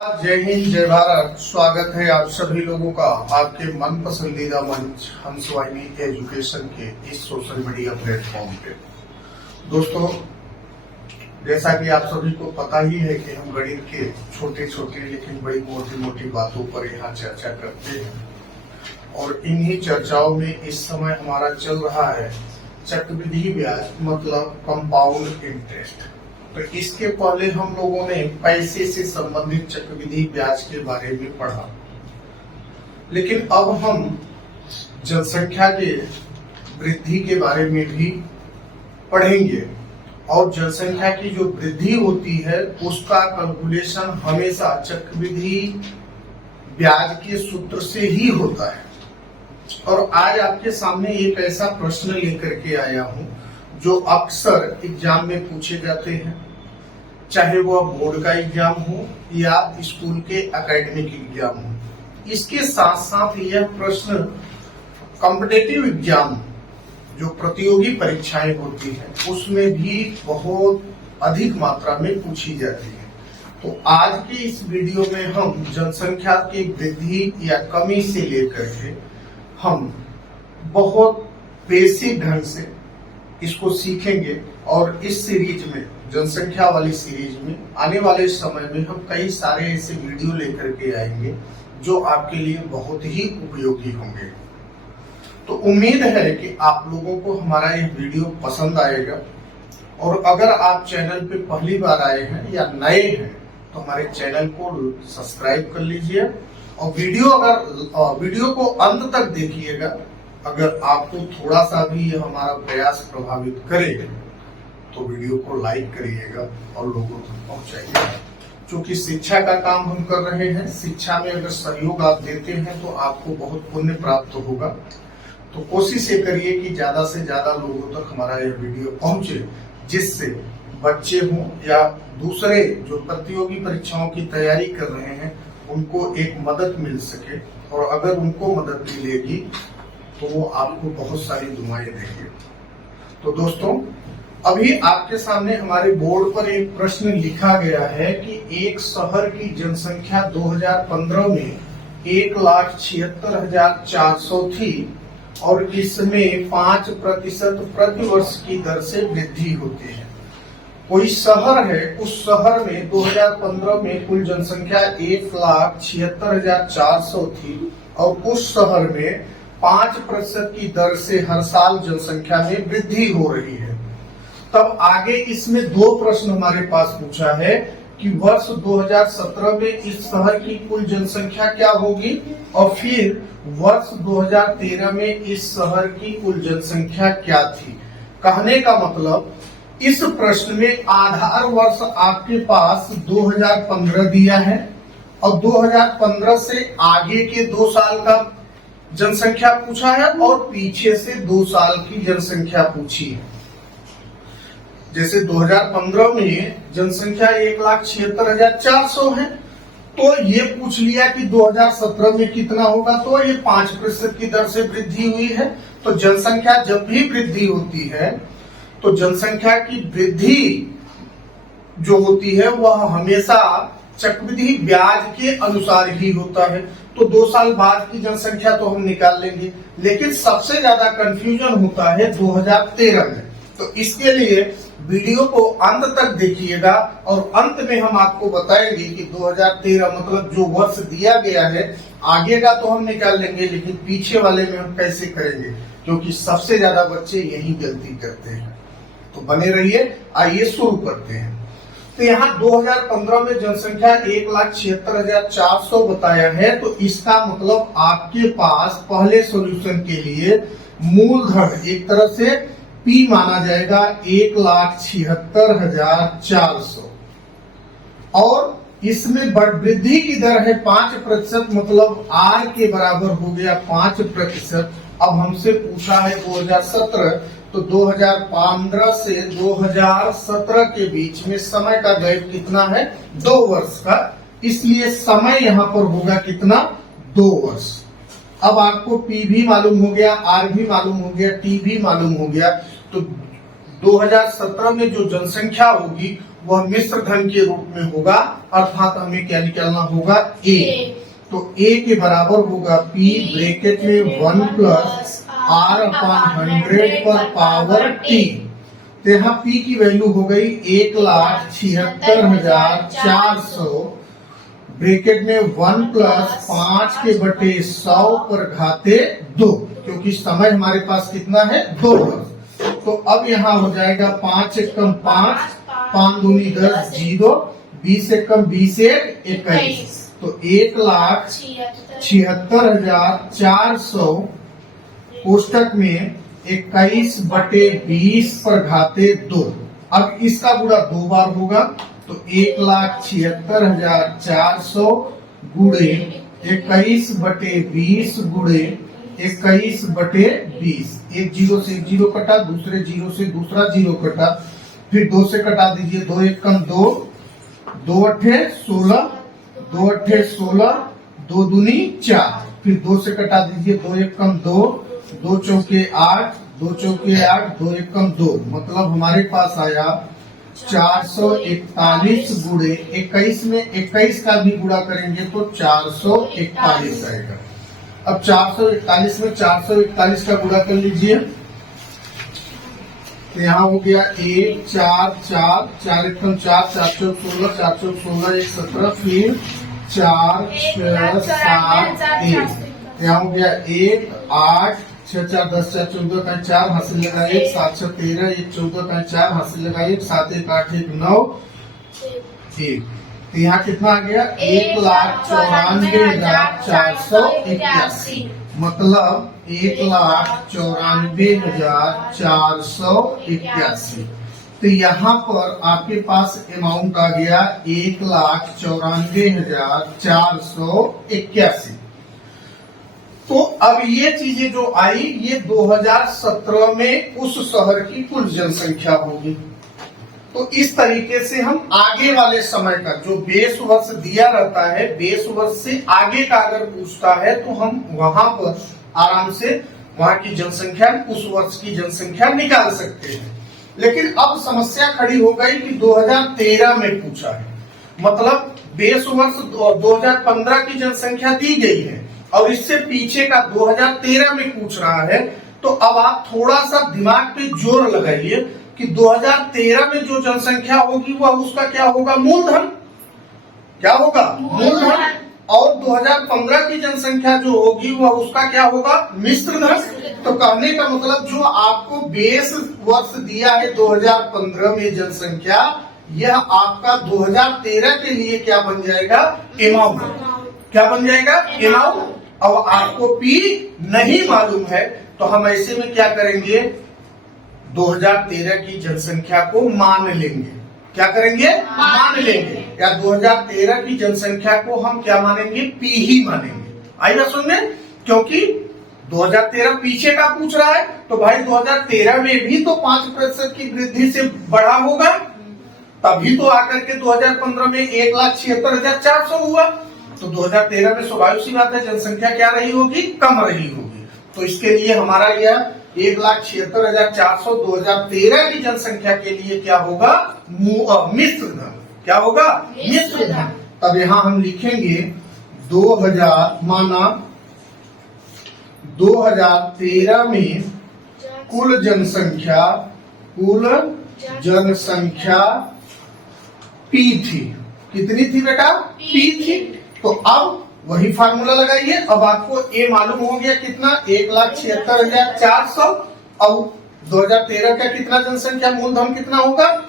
जय हिंद, जय भारत। स्वागत है आप सभी लोगों का आपके मन पसंदीदा मंच हंसवाहिनी एजुकेशन के इस सोशल मीडिया प्लेटफॉर्म पे। दोस्तों, जैसा कि आप सभी को पता ही है कि हम गणित के छोटे छोटे लेकिन बड़ी मोटी मोटी बातों पर यहाँ चर्चा करते हैं और इन्हीं चर्चाओं में इस समय हमारा चल रहा है चक्रवृद्धि ब्याज, मतलब कंपाउंड इंटरेस्ट। तो इसके पहले हम लोगों ने पैसे से संबंधित चक्रवृद्धि ब्याज के बारे में पढ़ा, लेकिन अब हम जनसंख्या के वृद्धि के बारे में भी पढ़ेंगे। और जनसंख्या की जो वृद्धि होती है उसका कैलकुलेशन हमेशा चक्रवृद्धि ब्याज के सूत्र से ही होता है। और आज आपके सामने एक ऐसा प्रश्न लेकर के आया हूं जो अक्सर एग्जाम में पूछे जाते हैं, चाहे वह बोर्ड का एग्जाम हो या स्कूल के एकेडमिक एग्जाम हो। इसके साथ साथ यह प्रश्न कॉम्पिटिटिव एग्जाम, जो प्रतियोगी परीक्षाएं होती हैं, उसमें भी बहुत अधिक मात्रा में पूछी जाती है। तो आज के इस वीडियो में हम जनसंख्या की वृद्धि या कमी से लेकर के हम बहुत बेसिक ढंग से इसको सीखेंगे। और इस सीरीज में, जनसंख्या वाली सीरीज में, आने वाले समय में हम कई सारे ऐसे वीडियो लेकर के आएंगे जो आपके लिए बहुत ही उपयोगी होंगे। तो उम्मीद है कि आप लोगों को हमारा ये वीडियो पसंद आएगा। और अगर आप चैनल पे पहली बार आए हैं या नए हैं तो हमारे चैनल को सब्सक्राइब कर लीजिए और वीडियो को अंत तक देखिएगा। अगर आपको थोड़ा सा भी ये हमारा प्रयास प्रभावित करे तो वीडियो को लाइक करिएगा और लोगों तक पहुंचाइएगा। क्योंकि शिक्षा का काम हम कर रहे हैं, शिक्षा में अगर सहयोग आप देते हैं तो आपको बहुत पुण्य प्राप्त होगा। तो कोशिश ये करिए कि ज्यादा से ज्यादा लोगों तक हमारा यह वीडियो पहुंचे, जिससे बच्चे हों या दूसरे जो प्रतियोगी परीक्षाओं की तैयारी कर रहे हैं उनको एक मदद मिल सके। और अगर उनको मदद मिलेगी तो वो आपको बहुत सारी दुआएं देंगे। तो दोस्तों, अभी आपके सामने हमारे बोर्ड पर एक प्रश्न लिखा गया है कि एक शहर की जनसंख्या 2015 में 1,76,400 थी और इसमें 5% प्रति वर्ष की दर से वृद्धि होती है। कोई शहर है, उस शहर में 2015 में कुल जनसंख्या 1,76,400 थी और उस शहर में 5% की दर से हर साल जनसंख्या में वृद्धि हो रही है। तब आगे इसमें दो प्रश्न हमारे पास पूछा है कि वर्ष 2017 में इस शहर की कुल जनसंख्या क्या होगी और फिर वर्ष 2013 में इस शहर की कुल जनसंख्या क्या थी। कहने का मतलब, इस प्रश्न में आधार वर्ष आपके पास 2015 दिया है और 2015 से आगे के 2 साल का जनसंख्या पूछा है और पीछे से 2 साल की जनसंख्या पूछी है। जैसे 2015 में जनसंख्या 1,76,400 है, तो ये पूछ लिया कि 2017 में कितना होगा, तो ये 5% की दर से वृद्धि हुई है। तो जनसंख्या जब भी वृद्धि होती है तो जनसंख्या की वृद्धि जो होती है वह हमेशा चक्रवृद्धि ब्याज के अनुसार ही होता है। तो 2 साल बाद की जनसंख्या तो हम निकाल लेंगे, लेकिन सबसे ज्यादा कंफ्यूजन होता है 2013 में। तो इसके लिए वीडियो को अंत तक देखिएगा और अंत में हम आपको बताएंगे कि 2013 मतलब जो वर्ष दिया गया है, आगे का तो हम निकाल लेंगे लेकिन पीछे वाले में हम कैसे करेंगे, क्योंकि सबसे ज्यादा बच्चे यही गलती करते हैं। तो बने रहिए, आइए शुरू करते हैं। तो यहाँ 2015 में जनसंख्या 1,76,400 बताया है, तो इसका मतलब आपके पास पहले सॉल्यूशन के लिए मूलधन एक तरह से P माना जाएगा 1,76,400 और इसमें वृद्धि की दर है 5%, मतलब R के बराबर हो गया 5%। अब हमसे पूछा है 2017, तो 2015 से 2017 के बीच में समय का गैप कितना है, 2 वर्ष का, इसलिए समय यहाँ पर होगा कितना, 2 वर्ष। अब आपको P भी मालूम हो गया, R भी मालूम हो गया, T भी मालूम हो गया। तो 2017 में जो जनसंख्या होगी वह मिश्र धन के रूप में होगा, अर्थात हमें क्या निकालना होगा, ए। तो ए के बराबर होगा P ब्रैकेट में 1 प्लस R अपॉन 100 पर पावर T। तो यहाँ P की वैल्यू हो गई 1,76,400 ब्रैकेट में 1 प्लस 5 के बटे 100 पर घाते 2, क्योंकि समय हमारे पास कितना है, 2 वर्ष। तो अब यहाँ हो जाएगा 5 एकम 5, 5 दूनी 10, 0, 20 एकम 20 21। तो 1,76,400 कोष्टक में 21 बटे 20 पर घाते 2। अब इसका गुणा 2 बार होगा, तो 1,76,400 गुणे 21 बटे 20 गुणे 21 बटे 20। एक जीरो से एक जीरो कटा, दूसरे जीरो से दूसरा जीरो कटा, फिर 2 से कटा दीजिए, 2 एकम 2, 2 अट्ठे 16, 2 अट्ठे 16, 2 दूनी 4, फिर 2 से कटा दीजिए, 2 एकम 2, 2 चौके 8, 2 चौके 8, 2 एकम 2, मतलब हमारे पास आया 441 गुणे 21 में 21 का भी गुणा करेंगे तो 441 आएगा। अब 441 में 441 का गुणा कर लीजिए, तो यहाँ हो गया 1 4 4 4 एकम 4, 4 चौक 16, 4 चौक 16, 1 17, फिर 4 6 7 1, यहाँ हो गया 1 8 6 4 10 4 14 का 4 हासिल लगा 1, 7 6 13, 1 14 का 4 हासिल लगा 1, 7 1 8 1 9 1। तो यहाँ कितना आ गया, 1,94,481, मतलब 1,94,481। तो यहाँ पर आपके पास अमाउंट आ गया 1,94,481। तो अब ये चीजें जो आई, ये 2017 में उस शहर की कुल जनसंख्या होगी। तो इस तरीके से हम आगे वाले समय का जो बेस वर्ष दिया रहता है, बेस वर्ष से आगे का अगर पूछता है तो हम वहां पर आराम से वहां की जनसंख्या, उस वर्ष की जनसंख्या निकाल सकते हैं। लेकिन अब समस्या खड़ी हो गई कि 2013 में पूछा है, मतलब बेस वर्ष 2015 की जनसंख्या दी गई है और इससे पीछे का 2013 में पूछ रहा है। तो अब आप थोड़ा सा दिमाग पे जोर लगाइए कि 2013 में जो जनसंख्या होगी वह उसका क्या होगा, मूलधन। क्या होगा, मूलधन। और 2015 की जनसंख्या जो होगी वह उसका क्या होगा, मिश्र धन। तो कहने का मतलब जो आपको बेस वर्ष दिया है 2015 में जनसंख्या, यह आपका 2013 के लिए क्या बन जाएगा, अमाउंट। क्या बन जाएगा, अमाउंट। अब आपको पी नहीं मालूम है तो हम ऐसे में क्या करेंगे, 2013 की जनसंख्या को मान लेंगे। क्या करेंगे, मान लेंगे, या 2013 की जनसंख्या को हम क्या मानेंगे, पी ही मानेंगे। आई बात सुन में, क्योंकि 2013 पीछे का पूछ रहा है तो भाई 2013 में भी तो 5% की वृद्धि से बढ़ा होगा, तभी तो आकर के 2015 में 1,76,400 हुआ। तो 2013 में स्वाभाविक सी बात है जनसंख्या क्या रही होगी, कम रही होगी। तो इसके लिए हमारा यह 1,76,400 2013 की जनसंख्या के लिए क्या होगा, मिश्र धन। क्या होगा, मिश्र धन। तब यहाँ हम लिखेंगे 2000 माना 2013 में कुल जनसंख्या P थी। कितनी थी बेटा, P थी। तो अब वही फार्मूला लगाइए। अब आपको ए मालूम हो गया कितना, 1,76,400। अब 2013 का कितना जनसंख्या, मूलधन कितना होगा, P।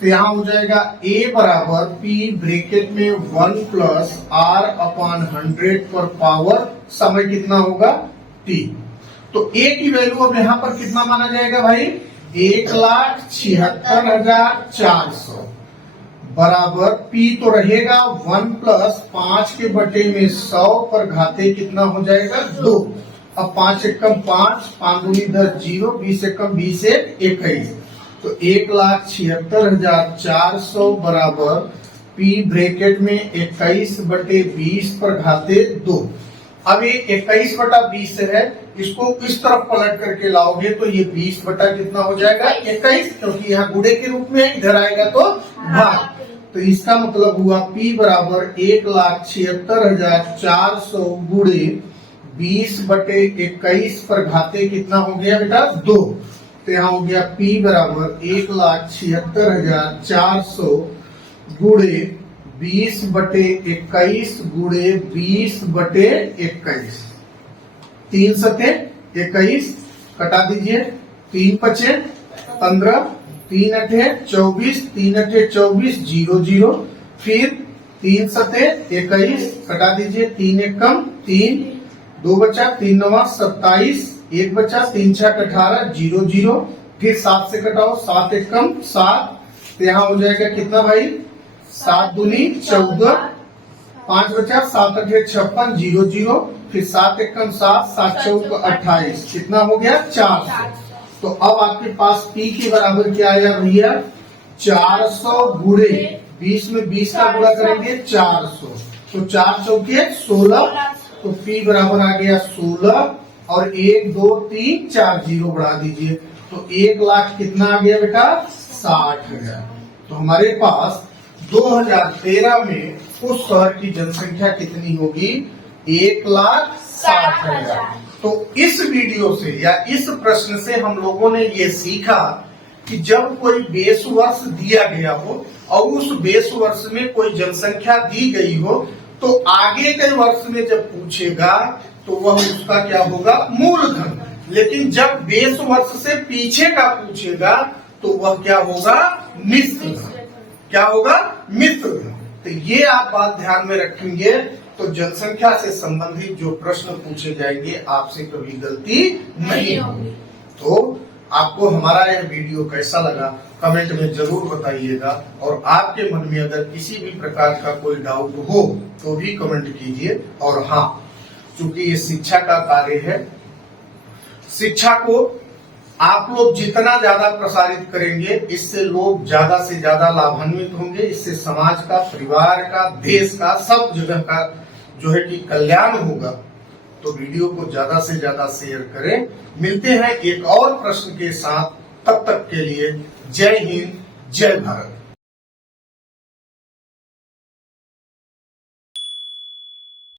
तो यहाँ हो जाएगा ए बराबर P ब्रैकेट में 1 प्लस R अपॉन 100 पर पावर समय कितना होगा, T। तो ए की वैल्यू अब यहाँ पर कितना माना जाएगा भाई, 1,76,400 बराबर P तो रहेगा 1 प्लस 5 के बटे में 100 पर घाते कितना हो जाएगा, 2। अब 5 एकम 5, 5 दूनी 10, 0, 20 एकम 20 21। तो 1,76,400 बराबर P ब्रैकेट में 21 बटे 20 पर घाते 2। अब ये 21/20 है, इसको इस तरफ पलट करके लाओगे तो ये 20 बटा कितना हो जाएगा 21, क्योंकि यहाँ गुणे के रूप में है, इधर आएगा तो भाग। तो इसका मतलब हुआ P बराबर 1,76,400 गुणे 20/21 पर घाते कितना हो गया बेटा 2। तो यहाँ हो गया P बराबर 1,76,400 गुणे 20/21 गुणे 20/21। 3 सते 21 कटा दीजिए, 3 बचे 15, 3 अठे 24, 3 अठे 24, 0 0। फिर 3 सते 21 कटा दीजिए, 3 एकम 3, 2 बचा, 3 9 27, 1 बचा, 3 6 18, 0 0। फिर 7 से कटाओ, 7 एकम 7। तो यहाँ हो जाएगा कितना भाई 7 दूनी 14, 5 बचा, 7 अठे 56, 0 0। फिर 7 एकम 7, 7 चौक 28, कितना हो गया 400। तो अब आपके पास P के बराबर क्या आया भैया 400 गुणे 20 में 20 का गुणा करेंगे 400, तो 4 चौके 16। तो P बराबर आ गया 16 और 1 2 3 4 0 बढ़ा दीजिए, तो 1 लाख कितना आ गया बेटा 60,000। तो हमारे पास 2013 में उस शहर की जनसंख्या कितनी होगी 1,60,000। तो इस वीडियो से या इस प्रश्न से हम लोगों ने ये सीखा कि जब कोई बेस वर्ष दिया गया हो और उस बेस वर्ष में कोई जनसंख्या दी गई हो, तो आगे के वर्ष में जब पूछेगा तो वह उसका क्या होगा मूलधन। लेकिन जब बेस वर्ष से पीछे का पूछेगा तो वह क्या होगा मिश्र धन। क्या होगा मिश्र धन। तो ये आप बात ध्यान में रखेंगे, तो जनसंख्या से संबंधित जो प्रश्न पूछे जाएंगे आपसे कभी गलती नहीं होगी। तो आपको हमारा यह वीडियो कैसा लगा कमेंट में जरूर बताइएगा, और आपके मन में अगर किसी भी प्रकार का कोई डाउट हो तो भी कमेंट कीजिए। और हाँ, चूंकि ये शिक्षा का कार्य है, शिक्षा को आप लोग जितना ज्यादा प्रसारित करेंगे इससे लोग ज्यादा से ज्यादा लाभान्वित होंगे। इससे समाज का, परिवार का, देश का, सब जगह का जो है कि कल्याण होगा। तो वीडियो को ज्यादा से ज्यादा शेयर करें। मिलते हैं एक और प्रश्न के साथ, तब तक के लिए जय हिंद, जय भारत।